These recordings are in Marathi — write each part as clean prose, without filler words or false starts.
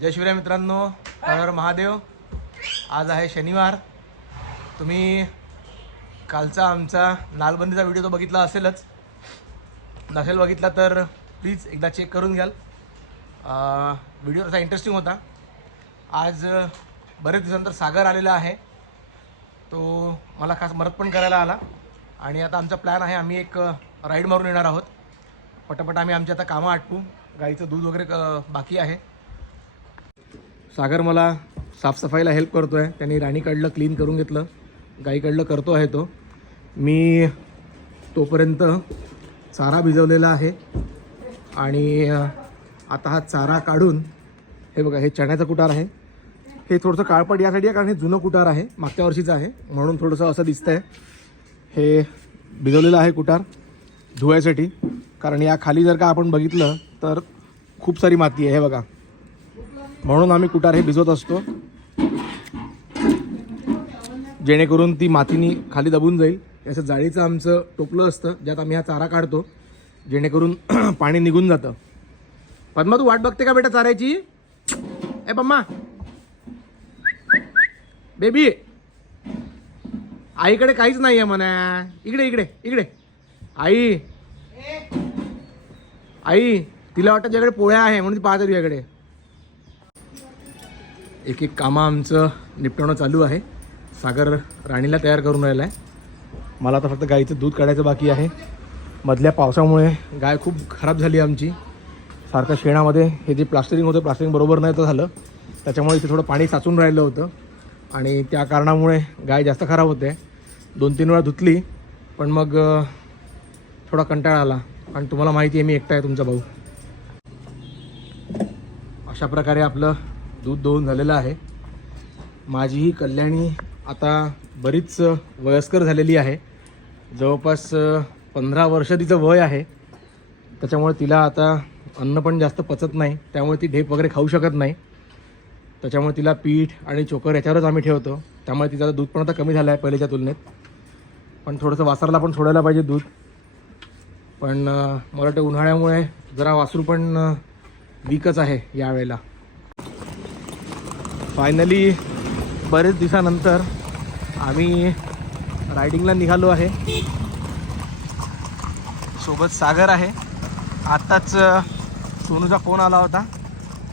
जय शिवराय मित्रांनो, हर हर महादेव। आज आहे शनिवार। तुम्ही कालचा आमचा नालबंदीचा व्हिडिओ तो बघितला असेलच, नसेल बघितला तर प्लीज एकदा चेक करून घ्याल। व्हिडिओ असा इंटरेस्टिंग होता। आज बरेच दिवसानंतर सागर आलेला आहे, तो मला खास मदत पण करायला आला आणि आता आमचा प्लॅन आहे, आम्ही एक राईड मारून येणार आहोत। पटापट आम्ही आमची आता कामं आटपू, गाईचं दूध वगैरे बाकी आहे। सागर मला साफसफाईला हेल्प करतो आहे, त्यांनी राणीकडलं क्लीन करून घेतलं, गाईकडलं करतो आहे तो। मी तोपर्यंत चारा भिजवलेला आहे आणि आता हा चारा काढून, हे बघा, हे चण्याचं कुटार आहे। हे थोडंसं काळपट यासाठी आहे कारण हे जुनं कुटार आहे, मागच्या वर्षीचं आहे, म्हणून थोडंसं असं दिसतंय। हे भिजवलेलं आहे कुटार धुवायसाठी, कारण या खाली जर का आपण बघितलं तर खूप सारी माती आहे, हे बघा, म्हणून आम्ही कुटार हे भिजवत असतो, जेणेकरून ती मातीनी खाली दबून जाईल। याचं जाळीचं आमचं टोपलं असतं, ज्यात आम्ही हा चारा काढतो, जेणेकरून पाणी निघून जातं। पद्मा, तू वाट बघते का बेटा चाऱ्याची? ए पम्मा, बेबी, आईकडे काहीच नाही आहे म्हणा। इकडे इकडे इकडे, आई आई, तिला वाटतं तुझ्याकडे पोळ्या आहे म्हणून ती पाहते तुझ्याकडे। एक एक कामं आमचं निपटवणं चालू आहे। सागर राणीला तयार करून राहिला आहे, मला आता फक्त गाईचं दूध काढायचं बाकी आहे। मधल्या पावसामुळे गाय खूप खराब झाली आमची, सारखं शेणामध्ये हे जे प्लास्टरिंग होतं, प्लास्टरिंग बरोबर नाही तर झालं, त्याच्यामुळे इथे थोडं पाणी साचून राहिलं होतं आणि त्या कारणामुळे गाय जास्त खराब होते। 2-3 वेळा धुतली, पण मग थोडा कंटाळा आला, आणि तुम्हाला माहिती आहे मी एकटा आहे तुमचा भाऊ। अशा प्रकारे आपलं दूध दोहून झालेलं आहे। माझी ही कल्याणी आता बरीच वयस्कर झालेली आहे, जवळपास 15 वर्ष तिचं वय आहे, त्याच्यामुळे तिला आता अन्न पण जास्त पचत नाही, त्यामुळे ती ढेप वगैरे खाऊ शकत नाही। त्याच्यामुळे तिला पीठ आणि चोकर याच्यावरच आम्ही ठेवतो, त्यामुळे तिचं दूध पण आता कमी झालं आहे पहिल्याच्या तुलनेत। पण थोडंसं वासराला पण सोडायला पाहिजे दूध, पण मला वाटतं उन्हाळ्यामुळे जरा वासरू पण वीकच आहे यावेळेला। फायनली बरेच दिवसानंतर आम्ही रायडिंगला निघालो आहे, सोबत सागर आहे। आत्ताच सोनूचा फोन आला होता,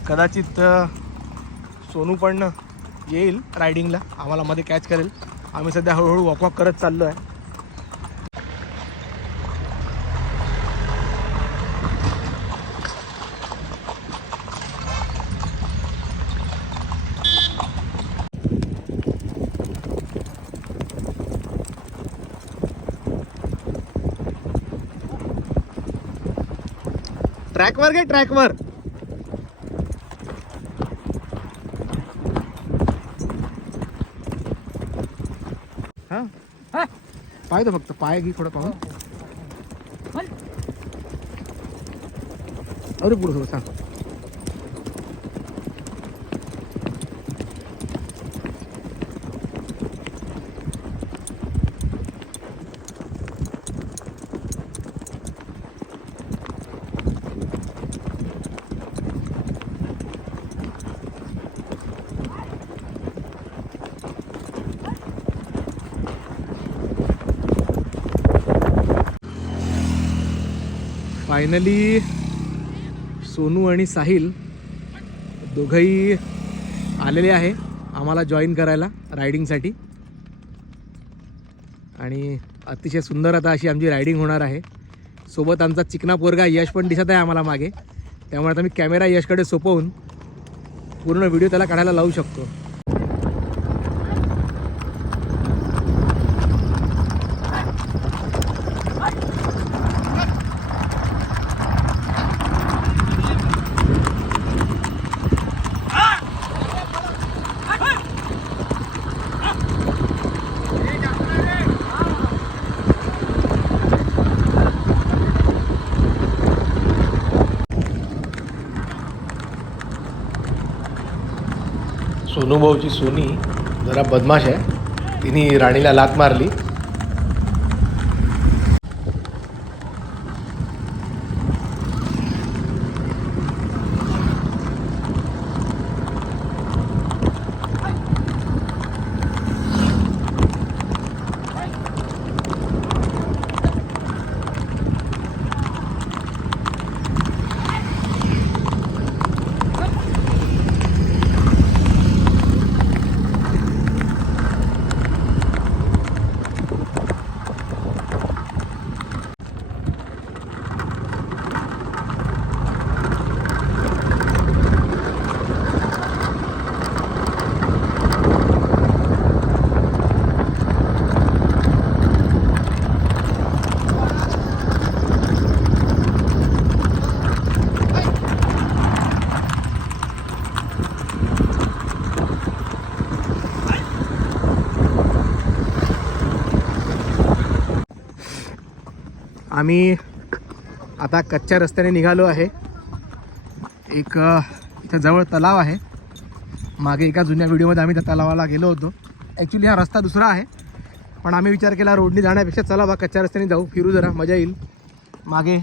कदाचित सोनू पण येईल रायडिंगला, आम्हाला मध्ये कॅच करेल। आम्ही सध्या हळूहळू वॉक करत चाललो आहे। ट्रॅकवर घे, ट्रॅकवर। हा, पाय तो फक्त, पाय घे थोडं पाहून। अरे पुढं थोडं सांग। फायनली सोनू आणि साहिल दोघंही आलेले आहे आम्हाला जॉईन करायला रायडिंगसाठी, आणि अतिशय सुंदर आता अशी आमची रायडिंग होणार आहे। सोबत आमचा चिकना पोरगा यश पण दिसत आहे आम्हाला मागे, त्यामुळे आता मी कॅमेरा यशकडे सोपवून पूर्ण व्हिडिओ त्याला काढायला लावू शकतो। सोनूभाऊची सोनी जरा बदमाश आहे, तिने राणीला लात मारली। आम्ही आता कच्च्या रस्त्याने निघालो आहे. एक इथं जवळ तलाव आहे. मागे एका जुन्या व्हिडिओमध्ये आम्ही त्या तलावाला गेलो होतो. ॲक्च्युली हा रस्ता दुसरा आहे, पण आम्ही विचार केला रोडनी जाण्यापेक्षा चला बा कच्च्या रस्त्याने जाऊ, फिरू जरा, मजा येईल. मागे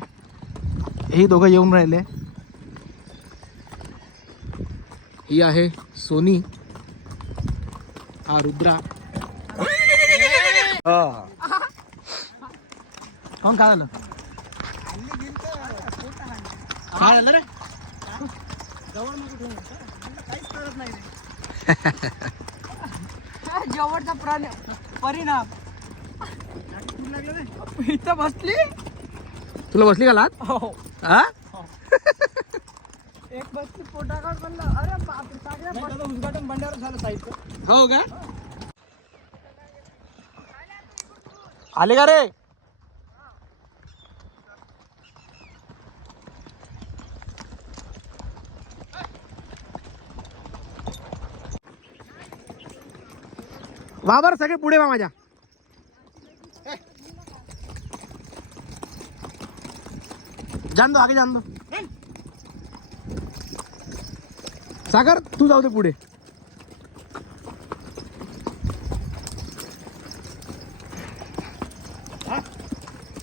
हे दोघं येऊन राहिले. ही आहे सोनी, हा रुद्रा. कोण काय झालं? काय झालं रे? जवळचा परिणाम इथं बसली. तुला बसली का लात? हा? एक बसली पोटाकाळ म्हणलं. अरे बापरे, सगळ्या उद्घाटन बंडारा झालं साहित्य. हो का? आले का रे? वावर सगळे पुढे वा माझ्या. जान दो, आगे जान दो. सागर तू जाऊ दे पुढे.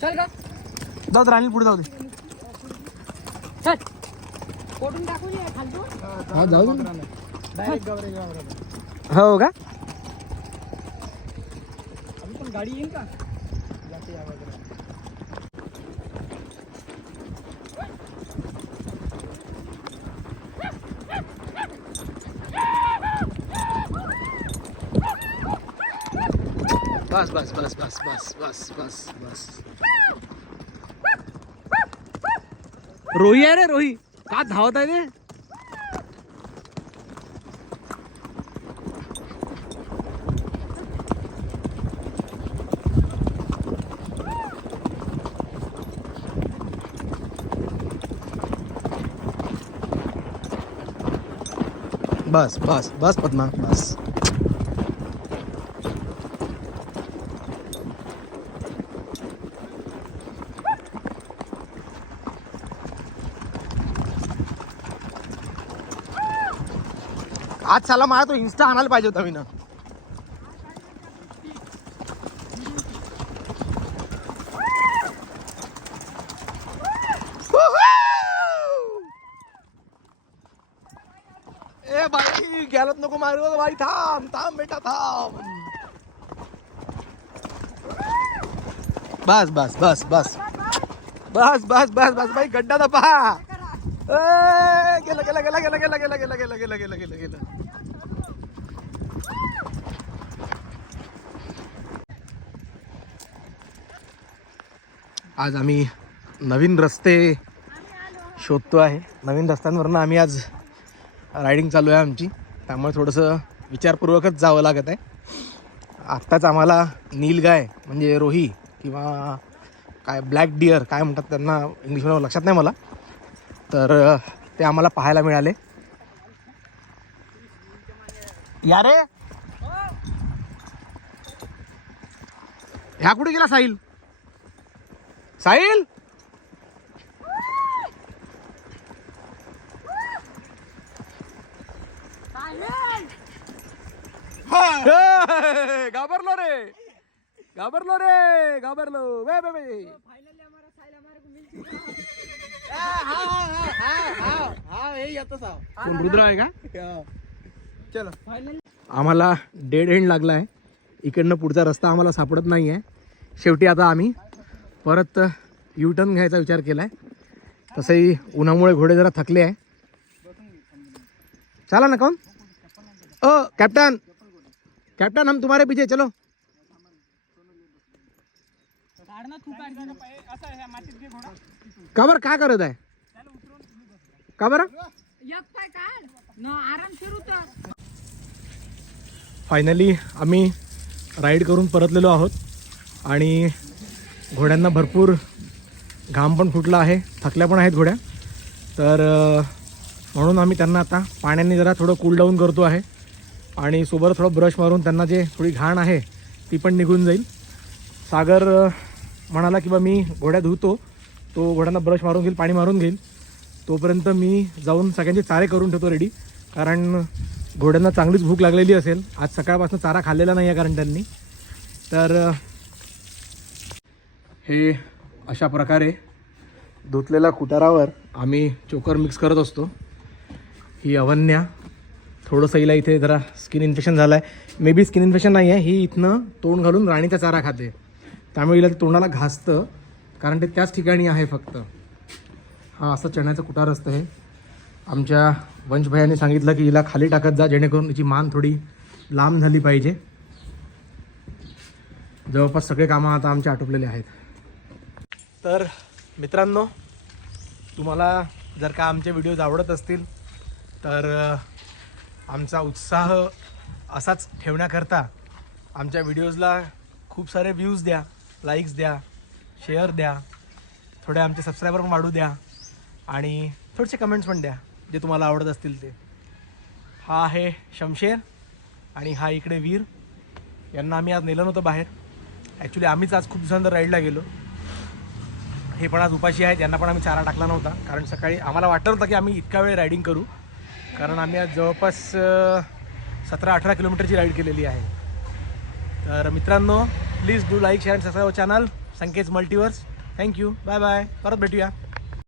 चल का? जाऊ दे, राणी पुढे जाऊ दे. चल कोठून टाकू नये खालतून. हा जाऊ दे. डायरेक्ट गवरे. हो का? अजून पण गाडी येईल का? बस बस बस बस बस बस बस बस. रोही आहे रे, रोही का धावत आहे रे? बस बस बस पद्मा बस. आज साला मला तो इंस्टा आणायला पाहिजे होता मी ना. ए बाई गॅलत नको मारू बाई, थांब थांब बेटा थांब. बस बस बस बस बस बस बस बस बाई, गड्डा तर पहा. गेलं गेलं गेलं गेलं गेलं गेलं गेलं गेलं गेलं गेलं गेलं गेलं. आज आम्ही नवीन रस्ते शोधतो आहे. नवीन रस्त्यांवरनं आम्ही आज रायडिंग चालू आहे आमची, त्यामुळे थोडंसं विचारपूर्वकच जावं लागत आहे. आत्ताच आम्हाला नीलगाय म्हणजे रोही किंवा काय ब्लॅक डिअर काय म्हणतात त्यांना इंग्लिशमध्ये लक्षात नाही मला, तर ते आम्हाला पाहायला मिळाले. या रे, ह्या कुठे गेला साहिल? साहिल घाबरलो रे, घाबरलो रे, घाबरलो. वे वे वे. कोण रुद्र आहे का? चलो. आम्हाला डेड एंड लागला आहे. इकडनं पुढचा रस्ता आम्हाला सापडत नाही आहे. शेवटी आता आम्ही परत युटर्न घ्यायचा विचार केला आहे. तसंही उन्हामुळे घोडे जरा थकले आहे. चला ना. कौन? ओ कॅप्टन, कॅप्टन हम तुम्हारे पीछे चलो. का बरं काय करत आहे? का बरं? फायनली आम्ही राईड करून परतलेलो आहोत आणि घोड्यांना भरपूर घाम पण फुटला आहे, थकल्या पण आहेत घोड्या. तर म्हणून आम्ही त्यांना आता पाण्याने जरा थोडं कूल डाऊन करतो आहे आणि सोबत थोडं ब्रश मारून त्यांना जे थोडी घाण आहे ती पण निघून जाईल. सागर म्हणाला की बा मी घोड्या धुतो, तो घोड्यांना ब्रश मारून घेईल, पाणी मारून घेईल, तोपर्यंत मी जाऊन सगळ्यांचे चारे करून ठेवतो रेडी. कारण घोड्यांना चांगलीच भूक लागलेली असेल, आज सकाळपासून चारा खाल्लेला नाही आहे कारण त्यांनी. तर हे अशा प्रकारे धुतलेल्या कुटारावर आम्ही चोकर मिक्स करत असतो. ही अवन्या, थोडंसं हिला इथे जरा स्किन इन्फेक्शन झालं आहे. मे बी स्किन इन्फेक्शन नाही आहे, ही इथनं तोंड घालून राणीचा चारा खाते, त्यामुळे हिला ते तोंडाला घासतं, कारण ते त्याच ठिकाणी आहे फक्त. हा असं चण्याचं कुटार असतं हे. आमच्या वंशभयाने सांगितलं की हिला खाली टाकत जा, जेणेकरून हिची मान थोडी लांब झाली पाहिजे. जवळपास सगळे कामं आता आमचे आटोपलेले आहेत. तर मित्रांनो, तुम्हाला जर का आमचे व्हिडिओज आवडत असतील तर आमचा उत्साह असाच ठेवण्याकरता आमच्या व्हिडिओजला खूप सारे व्ह्यूज द्या, लाईक्स द्या, शेअर द्या, थोडे आमचे सबस्क्रायबर पण वाढू द्या आणि थोडेसे कमेंट्स पण द्या जे तुम्हाला आवडत असतील ते. हा आहे शमशेर आणि हा इकडे वीर. यांना आम्ही आज नेलं नव्हतं बाहेर, ॲक्च्युली आम्हीच आज खूप दिवसांतर राईडला गेलो. हे पण आज उपाशी आहेत, यांना पण आम्ही चारा टाकला नव्हता, कारण सकाळी आम्हाला वाटत होतं की आम्ही इतका वेळ रायडिंग करू, कारण आम्ही आज जवळपास 17-18 किलोमीटरची राईड केलेली आहे. तर मित्रांनो, please do like, share, subscribe channel Sanket multiverse. Thank you, bye bye, परत भेटूया.